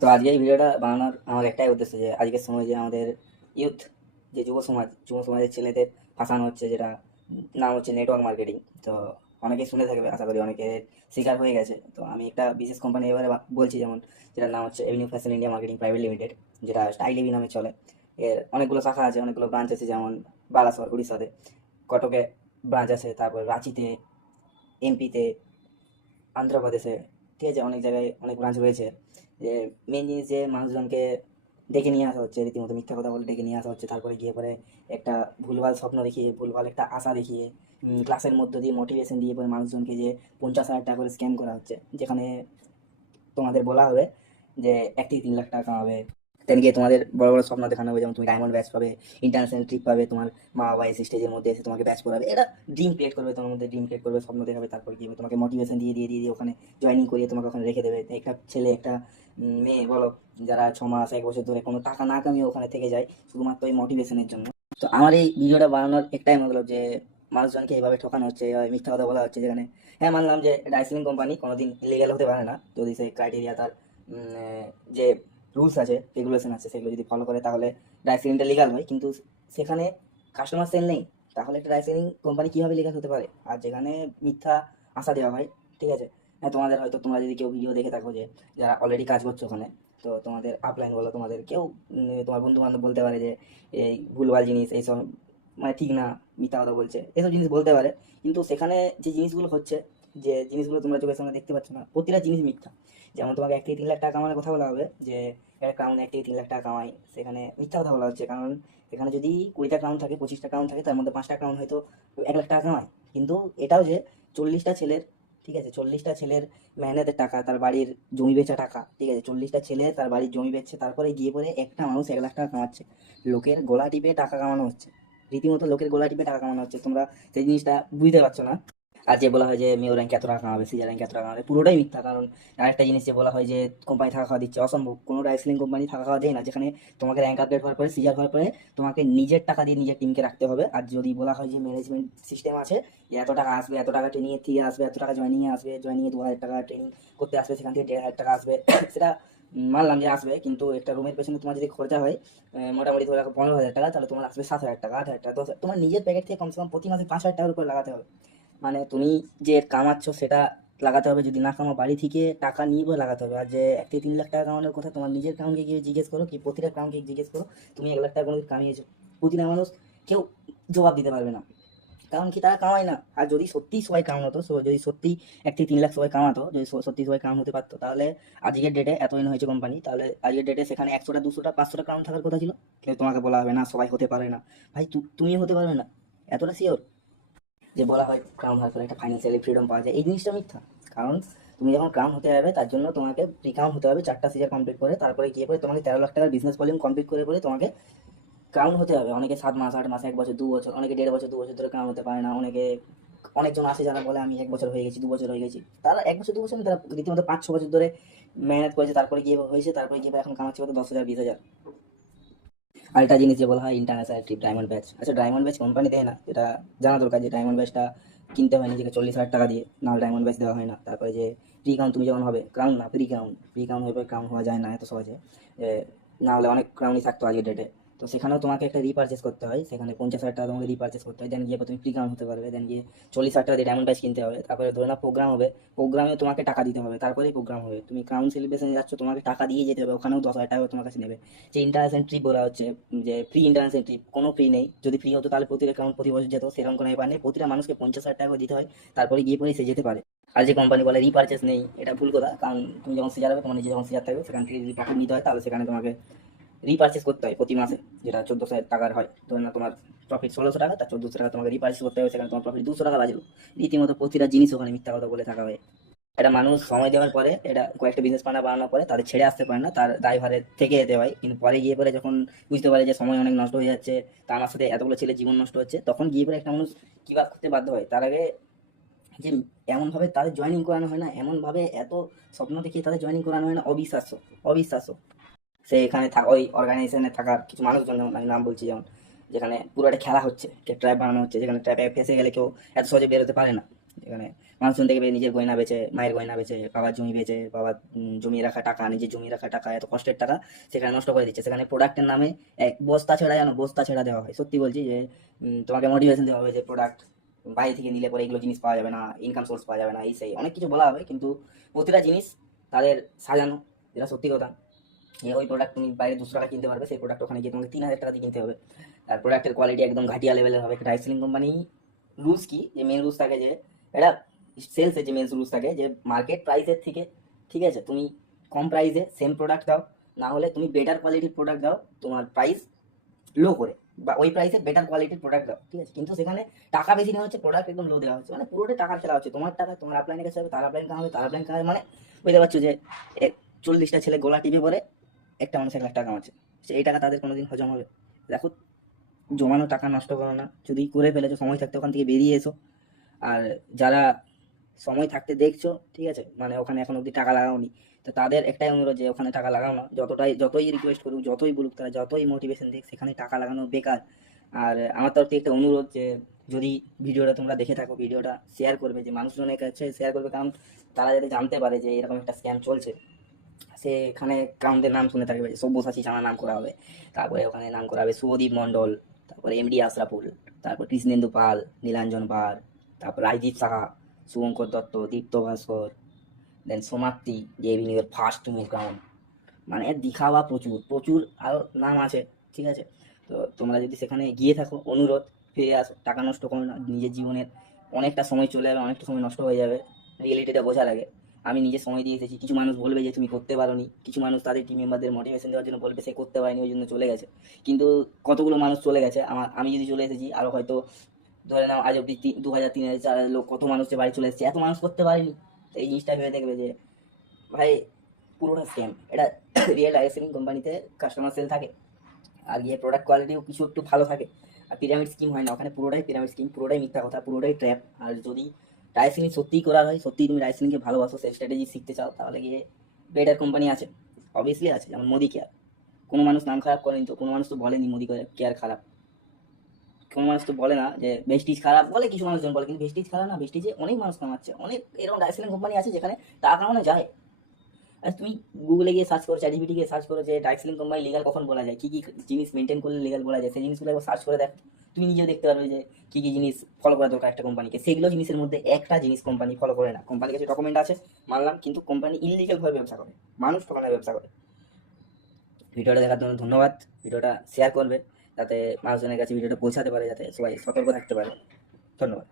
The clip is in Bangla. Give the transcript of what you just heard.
তো আজকে এই ভিডিওটা বানানোর আমার একটাই উদ্দেশ্য যে আজকের সময় যে আমাদের ইউথ যে যুব সমাজের ছেলেদের ফাঁসানো হচ্ছে, যেটা নাম হচ্ছে নেটওয়ার্ক মার্কেটিং। তো অনেকে শুনে থাকবে, আশা করি অনেকে শিকার হয়ে গেছে। তো আমি একটা বিশেষ কোম্পানি এবারে বলছি, যেমন যেটার নাম হচ্ছে Avenue fashion India marketing private limited, যেটা স্টাইলিভি নামে চলে। এর অনেকগুলো শাখা আছে, অনেকগুলো ব্রাঞ্চ আছে, যেমন বালাসোর উড়িষ্যাতে, কটকে ব্রাঞ্চ আছে, তারপর রাঁচিতে, এমপিতে, আন্ধ্রপ্রদেশে, ঠিক আছে, অনেক জায়গায় অনেক ব্রাঞ্চ রয়েছে। যে মেন জিনিস যে মানুষজনকে ডেকে নিয়ে আসা হচ্ছে, রীতিমতো মিথ্যা কথা বলে ডেকে নিয়ে আসা হচ্ছে, তারপরে গিয়ে পরে একটা ভুলভাল স্বপ্ন দেখিয়ে, ভুলভাল একটা আশা দেখিয়ে, ক্লাসের মধ্য দিয়ে মোটিভেশন দিয়ে পরে মানুষজনকে যে 50,000 টাকা করে স্ক্যাম করা হচ্ছে, যেখানে তোমাদের বলা হবে যে 1 থেকে 3 লাখ টাকা কামাবে। দেন গিয়ে তোমাদের বড় বড় স্বপ্ন দেখানো হবে, যেমন তুমি ডায়মন্ড ব্যাচ পাবে, ইন্টারন্যাশনাল ট্রিপ পাবে, তোমার মা বাবা এসে স্টেজের মধ্যে এসে তোমাকে ব্যাচ করাবে। এটা ড্রিম ক্রিয়েট করবে তোমার মধ্যে, ড্রিম ক্রিয়েট করবে, স্বপ্ন দেখাবে, তারপর কি হবে, তোমাকে মোটিভেশন দিয়ে ওখানে জয়েনিং করিয়ে তোমাকে ওখানে রেখে দেবে। একটা ছেলে, একটা মেয়ে বলো, যারা 6 মাস 1 বছর ধরে কোনো টাকা না কামিয়ে ওখানে থেকে যায় শুধুমাত্র এই মোটিভেশনের জন্য। তো আমার এই ভিডিওটা বানানোর একটাই মতলব যে মানুষজনকে এইভাবে ঠকানো হচ্ছে, এইভাবে মিথ্যা কথা বলা হচ্ছে, যেখানে হ্যাঁ মানলাম যে ডাইসিলিং কোম্পানি কোনোদিন ইলিগাল হতে পারে না, যদি সেই ক্রাইটেরিয়া তার যে রুলস আছে, রেগুলেশন আছে, সেগুলো যদি ফলো করে তাহলে ড্রাই সিলিংটা লিগাল হয়। কিন্তু সেখানে কাস্টমার সেল নেই, তাহলে একটা ড্রাই সিলিং কোম্পানি কীভাবে লিগাল হতে পারে? আর যেখানে মিথ্যা আশা দেওয়া হয়, ঠিক আছে। হ্যাঁ, তোমাদের হয়তো তোমরা যদি কেউ ভিডিও দেখে থাকো যে যারা অলরেডি কাজ করছো ওখানে, তো তোমাদের আপলাইন বলো, তোমাদের কেউ তোমার বন্ধু বান্ধব বলতে পারে যে এই ভুলভাল জিনিস, এইসব মানে ঠিক না, মিথ্যা কথা বলছে, এসব জিনিস বলতে পারে। কিন্তু সেখানে যে জিনিসগুলো হচ্ছে, যে জিনিসগুলো তোমরা চোখের সামনে দেখতে পাচ্ছ না, প্রতিটা জিনিস মিথ্যা। যেমন তোমাকে 1 থেকে 3 লাখ টাকা কামানোর কথা বলা হবে, যে একটা ক্রাউন 1 থেকে 3 লাখ টাকা কামাই, সেখানে মিথ্যা কথা বলা হচ্ছে। কারণ এখানে যদি 20টা ক্রাউন থাকে, 25টা ক্রাউন থাকে, তার মধ্যে 5টা ক্রাউন হয়তো 1 লাখ টাকা কামায়। কিন্তু এটাও যে 40টা ছেলের, ঠিক আছে, 40টা ছেলের মেহনতের টাকা, তার বাড়ির জমি বেচা টাকা, ঠিক আছে, 40টা ছেলে তার বাড়ির জমি বেচছে, তারপরে গিয়ে পরে একটা মানুষ 1 লাখ টাকা কামাচ্ছে। লোকের গলা টিপে টাকা কামানো হচ্ছে, রীতিমতো লোকের গলা টিপে টাকা কামানো হচ্ছে। তোমরা সেই জিনিসটা বুঝতে পারছো না। আর যে বলা হয় যে মেয়র র্যাঙ্ক এত টাকা কামাবে, সিজার র্যাঙ্ক এত টাকা কামাবে, পুরোটাই মিথ্যা। কারণ আরেকটা জিনিস যে বলা হয় যে কোম্পানি থাকা খাওয়া দিচ্ছে, অসম্ভব। কোনো রাইসলিং কোম্পানি থাকা খাওয়া দেয় না, যেখানে তোমাকে র্যাঙ্ক আপডেট হওয়ার পরে, সিজার হওয়ার পরে তোমাকে নিজের টাকা দিয়ে নিজের টিমকে রাখতে হবে। আর যদি বলা হয় যে ম্যানেজমেন্ট সিস্টেম আছে, যে এত টাকা আসবে, এত টাকা ট্রেনিং এর থেকে আসবে, এত টাকা জয়নিংয়ে আসবে, জয়নিংয়ে 2,000 টাকা ট্রেনিং করতে আসবে, সেখান থেকে 1,500 টাকা আসবে, সেটা মানলাম যে আসবে। কিন্তু একটা রুমের পেছনে তোমার যদি খরচা হয় মোটামুটি ধরে রাখো 15,000 টাকা, তাহলে তোমার আসবে 7,000 টাকা, 8,000 টাকা, 10,000। তোমার নিজের প্যাকেট থেকে কমসে কম প্রতি মাসে 5,000 টাকার উপরে লাগাতে হবে। মানে তুমি যে কামাচ্ছ সেটা লাগাতে হবে, যদি না কামাও বাড়ি থেকে টাকা নিয়ে বলে লাগাতে হবে। আর যে 1 থেকে 3 লাখ টাকা কামানোর কথা, তোমার নিজের কাউন্টকে গিয়ে জিজ্ঞেস করো, কি প্রতিটা কাউন্টকে জিজ্ঞেস করো তুমি 1 লাখ টাকা কোনোদিন কামিয়েছো? প্রতিটা মানুষ কেউ জবাব দিতে পারবে না, কারণ কি তারা কামায় না। আর যদি সত্যি সবাই কামাতো, যদি সত্যি 1 থেকে 3 লাখ সবাই কামাতো, যদি সত্যি সবাই কাম হতে পারতো, তাহলে আজকের ডেটে এত দিন হয়েছে কোম্পানি, তাহলে আজকের ডেটে সেখানে 100টা 200টা 500টা কাউন্ট থাকার কথা ছিল। কিন্তু তোমাকে বলা হবে না, সবাই হতে পারে না। ভাই তুমি হতে পারবে না, এতটা শিওর? যে বলা হয় ক্রাউন হওয়ার পরে একটা ফাইন্যান্সিয়ালি ফ্রিডম পাওয়া যায়, এই জিনিসটা মিথ্যা। কারণ তুমি যখন ক্রাউন হতে যাবে, তার জন্য তোমাকে প্রি ক্রাউন হতে হবে 4টা সিজার কমপ্লিট করে, তারপরে গিয়ে পরে তোমাকে 13 লাখ টাকার বিজনেস ভলিউম কমপ্লিট করে পরে তোমাকে ক্রাউন হতে হবে। অনেকে 7 মাস 8 মাস 1 বছর 2 বছর, অনেকে 1.5 বছর 2 বছর ধরে ক্রাউন হতে পারে না। অনেকজন আসে যারা বলে আমি 1 বছর হয়ে গেছি, 2 বছর হয়ে গেছি, তারা 1 বছর 2 বছর না, তারা রীতিমতো 5-6 বছর ধরে মেহনত করেছে, তারপরে গিয়ে হয়েছে, তারপরে গিয়ে এখন কামাচ্ছে কত, 10,000 20,000। আরেকটা জিনিস যে বলা হয় ইন্টারন্যাশনাল ট্রিপ, ডায়মন্ড ব্যাচ। আচ্ছা, ডায়মন্ড ব্যাচ কোম্পানি দেয় না, এটা জানা দরকার। যে ডায়মন্ড ব্যাচটা কিনতে হয় নিজেকে 40,000 টাকা দিয়ে, নাহলে ডায়মন্ড ব্যাচ দেওয়া হয় না। তারপরে যে প্রি কাউন্ট তুমি যখন হবে, ক্রাউন না প্রি কাউন্ট, প্রি কাউন্ট হয়ে ক্রাউন হওয়া যায় না এত সহজে। এ, না হলে অনেক ক্রাউনই থাকতো আজকের ডেটে। তো সেখানেও তোমাকে একটা রিপারচেস করতে হয়, সেখানে 50,000 টাকা তোমাকে রিপারচেস করতে হয়, দেন গিয়ে তুমি প্রি কাউন্ট হতে পারবে। দেন গিয়ে 40,000 টাকা দিয়ে ডায়মন্ড ব্যাচ কিনতে হবে। তারপরে ধরে না প্রোগ্রাম হবে, প্রোগ্রামে তোমাকে টাকা দিতে হবে, তারপরেই প্রোগ্রাম হবে। তুমি ক্রাউন সেলিব্রেশনে যাচ্ছ, তোমাকে টাকা দিয়ে যেতে হবে, ওখানেও 10,000 টাকা তোমার কাছে নেবে। যে ইন্টারন্যাশনাল ট্রিপ বলা হচ্ছে, যে ফ্রি ইন্টারন্যাশনাল ট্রিপ, কোনো ফ্রি নেই। যদি ফ্রি হতো তাহলে প্রতিটা অ্যাকাউন্ট প্রতি বছর যেত, সেরকম কোনো ব্যাপার নেই। প্রতিটা মানুষকে 50,000 টাকা করে দিতে হয়, তারপরে গিয়ে পরে সে যেতে পারে। আর যে কোম্পানি বলে রিপারচেস নেই, এটা ভুল কথা। কারণ তুমি যখন শেয়ার হবে, তোমার নিজে যখন শেয়ার থাকবে, সেখান থেকে যদি প্রফিট নিতে হয়, তাহলে সেখানে তোমাকে রিপারচেস করতে হয় প্রতি মাসে, যেটা 14,000 টাকার হয়। ধরে না তোমার প্রফিট 1600 টাকা, তার 1400 টাকা তোমাকে রিপারচেস করতে হবে, সেখানে তোমার প্রফিট 200 টাকা বাঁচলো। রীতিমতো প্রতিটা জিনিস ওখানে মিথ্যা কথা বলে থাকা হয়। এটা মানুষ সময় দেওয়ার পরে, এটা কয়েকটা বিজনেস পার্টনার বানানোর পরে তাদের ছেড়ে আসতে পারে না, তার দায়ভারে থেকে যেতে হয়। কিন্তু পরে গিয়ে পরে যখন বুঝতে পারে যে সময় অনেক নষ্ট হয়ে যাচ্ছে, তা আমার সাথে এতগুলো ছেলে জীবন নষ্ট হচ্ছে, তখন গিয়ে পরে একটা মানুষ কি বা করতে বাধ্য হয়। তার আগে যে এমনভাবে তাদের জয়েনিং করানো হয় না, এমনভাবে এত স্বপ্ন দেখিয়ে তাদের জয়েনিং করানো হয় না, অবিশ্বাস্য, অবিশ্বাস্য। সে এখানে ওই অর্গানাইজেশনে থাকা কিছু মানুষজন, যেমন আমি নাম বলছি, যেমন যেখানে পুরো একটা খেলা হচ্ছে, ট্র্যাপ বানানো হচ্ছে, যেখানে ট্র্যাপে ফেসে গেলে কেউ এত সহজে বেরোতে পারে না। যেখানে মানুষজন দেখবে নিজের গয়না বেচে, মায়ের গয়না বেচে, বাবার জমি বেচে, বাবার জমিয়ে রাখা টাকা, নিজের জমিয়ে রাখা টাকা, এত কষ্টের টাকা সেখানে নষ্ট করে দিচ্ছে। সেখানে প্রোডাক্টের নামে এক বস্তা ছেঁড়া, জানো, বস্তা ছেঁড়া দেওয়া হয়। সত্যি বলছি যে তোমাকে মোটিভেশন দেওয়া হবে যে প্রোডাক্ট বাইরে থেকে নিলে পরে এগুলো জিনিস পাওয়া যাবে না, ইনকাম সোর্স পাওয়া যাবে না, এই সেই অনেক কিছু বলা হবে, কিন্তু প্রতিটা জিনিস তাদের সাজানো, যেটা সত্যি কথা। ওই প্রোডাক্ট তুমি বাইরে 200 টাকা কিনতে পারবে, সেই প্রোডাক্ট ওখানে গিয়ে তোমাকে 3000 টাকা দিয়ে কিনতে হবে। আর প্রোডাক্টের কোয়ালিটি একদম ঘাটিয়া লেভেলের হবে। ডাই সেলিং কোম্পানি রুলস কি, যে মেন রুলস থাকে যে এটা সেলসের যে মেন রুলস থাকে যে মার্কেট প্রাইসের থেকে, ঠিক আছে, তুমি কম প্রাইসে সেম প্রোডাক্ট দাও, না হলে তুমি বেটার কোয়ালিটির প্রোডাক্ট দাও তোমার প্রাইস লো করে, বা ওই প্রাইসে বেটার কোয়ালিটির প্রোডাক্ট দাও, ঠিক আছে। কিন্তু সেখানে টাকা বেশি নেওয়া হচ্ছে, প্রোডাক্ট একদম লো দেওয়া হচ্ছে, মানে পুরোটাই টাকার খেলা হচ্ছে। তোমার টাকা তোমার আপলাইনের কাছে হবে, তার আপলাইন কামাবে, তার আপলাইন কামাবে, মানে বুঝতে পারছো যে 40টা ছেলে গোলা টিপে পরে একটা মানুষ 1 লাখ টাকা কামাচ্ছে। এই টাকা তাদের কোনোদিন হজম হবে? দেখো, জমানো টাকা নষ্ট করো না। যদি করে ফেলেছো সময় থাকতে ওখান থেকে বেরিয়ে এসো। আর যারা সময় থাকতে দেখছো, ঠিক আছে, মানে ওখানে এখন অব্দি টাকা লাগাওনি, তো তাদের একটাই অনুরোধ যে ওখানে টাকা লাগাও না। যতই রিকোয়েস্ট করুক, যতই বলুক তারা, যতই মোটিভেশন দিক, সেখানে টাকা লাগানো বেকার। আর আমার তরফ থেকে একটা অনুরোধ যে যদি ভিডিওটা তোমরা দেখে থাকো, ভিডিওটা শেয়ার করবে, যে মানুষজনের কাছে শেয়ার করবে, কারণ তারা যাতে জানতে পারে যে এরকম একটা স্ক্যাম চলছে। সেখানে কাউন্টের নাম শুনে থাকবে, সব্যসাচী চানা নাম করা হবে, তারপরে ওখানে নাম করা হবে শুভদীপ মণ্ডল, তারপরে এমডি আশরাফুল, তারপর কৃষ্ণেন্দু পাল, নীলাঞ্জন পাল, তারপর রাজদীপ সাহা, শুভঙ্কর দত্ত, দীপ্ত ভাস্কর, দেন সোমাপ্তি, যে বিনিয়োগের ফার্স্ট মিল গ্রাউন্ড, মানে দিখাওয়া প্রচুর প্রচুর আরও নাম আছে, ঠিক আছে। তো তোমরা যদি সেখানে গিয়ে থাকো, অনুরোধ ফিরে আসো, টাকা নষ্ট করো না। নিজের জীবনের অনেকটা সময় চলে যাবে, অনেকটা সময় নষ্ট হয়ে যাবে, রিয়েলিটিটা বোঝার আগে। আমি নিজে সময় দিয়ে এসেছি। কিছু মানুষ বলবে যে তুমি করতে পারোনি, কিছু মানুষ তাদের টিম মেম্বারদের মোটিভেশন দেওয়ার জন্য বলবে সে করতে পারেনি, ওই জন্য চলে গেছে। কিন্তু কতগুলো মানুষ চলে গেছে, আমি যদি চলে এসেছি, আরও হয়তো ধরে নাও আজ অব্দি 2000, 3000, 4000 লোক, কত মানুষ যে বাড়ি চলে এসেছে, এত মানুষ করতে পারেনি। তো এই জিনিসটা ভেবে দেখবে যে ভাই পুরোটা স্ক্যাম। এটা রিয়েল আই সেলিং কোম্পানিতে কাস্টমার সেল থাকে, আর গিয়ে প্রোডাক্ট কোয়ালিটিও কিছু একটু ভালো থাকে। আর পিরামিড স্কিম হয় না ওখানে, পুরোটাই পিরামিড স্কিম, পুরোটাই মিথ্যা কথা, পুরোটাই ট্র্যাপ। আর যদি রাইসিলিং সত্যিই করার হয়, সত্যিই তুমি রাইসিলিংকে ভালোবাসো, সেই স্ট্র্যাটেজি শিখতে চাও, তাহলে গিয়ে বেটার কোম্পানি আছে, অবভিয়াসলি আছে, যেমন মোদি কেয়ার। কোনো মানুষ নাম খারাপ করেনি তো, কোনো মানুষ তো বলেনি মোদি কেয়ার খারাপ, কোনো মানুষ তো বলে না যে ভেস্টিজ খারাপ, বলে কিছু মানুষজন বলে, কিন্তু ভেস্টিজ খারাপ না, ভেস্টিজে অনেক মানুষ কামাচ্ছে, অনেক এরকম রাইসিলিং কোম্পানি আছে যেখানে টাকা কামানো যায়। আর তুমি গুগলে গিয়ে সার্চ করো, চ্যাটজিপিটি গিয়ে সার্চ করো যে ডাইসেলিং কোম্পানি লিগাল কখন বলা যায়, কি কি জিনিস মেনটেন করলে লিগাল বলা যায়, সেই জিনিসগুলো একবার সার্চ করে দেখ। তুমি নিজেও দেখতে পারবে যে কি কি জিনিস ফলো করা দরকার একটা কোম্পানিকে। সেগুলো জিনিসের মধ্যে একটা জিনিস কোম্পানি ফলো করে না। কোম্পানির কাছে ডকুমেন্ট আছে মানলাম, কিন্তু কোম্পানি ইললিগাল ভাবে ব্যবসা করে, মানুষ ঠকানোর ব্যবসা করে। ভিডিওটা দেখার জন্য ধন্যবাদ। ভিডিওটা শেয়ার করবে যাতে মানুষজনের কাছে ভিডিওটা পৌঁছাতে পারে, যাতে সবাই সতর্ক থাকতে পারে। ধন্যবাদ।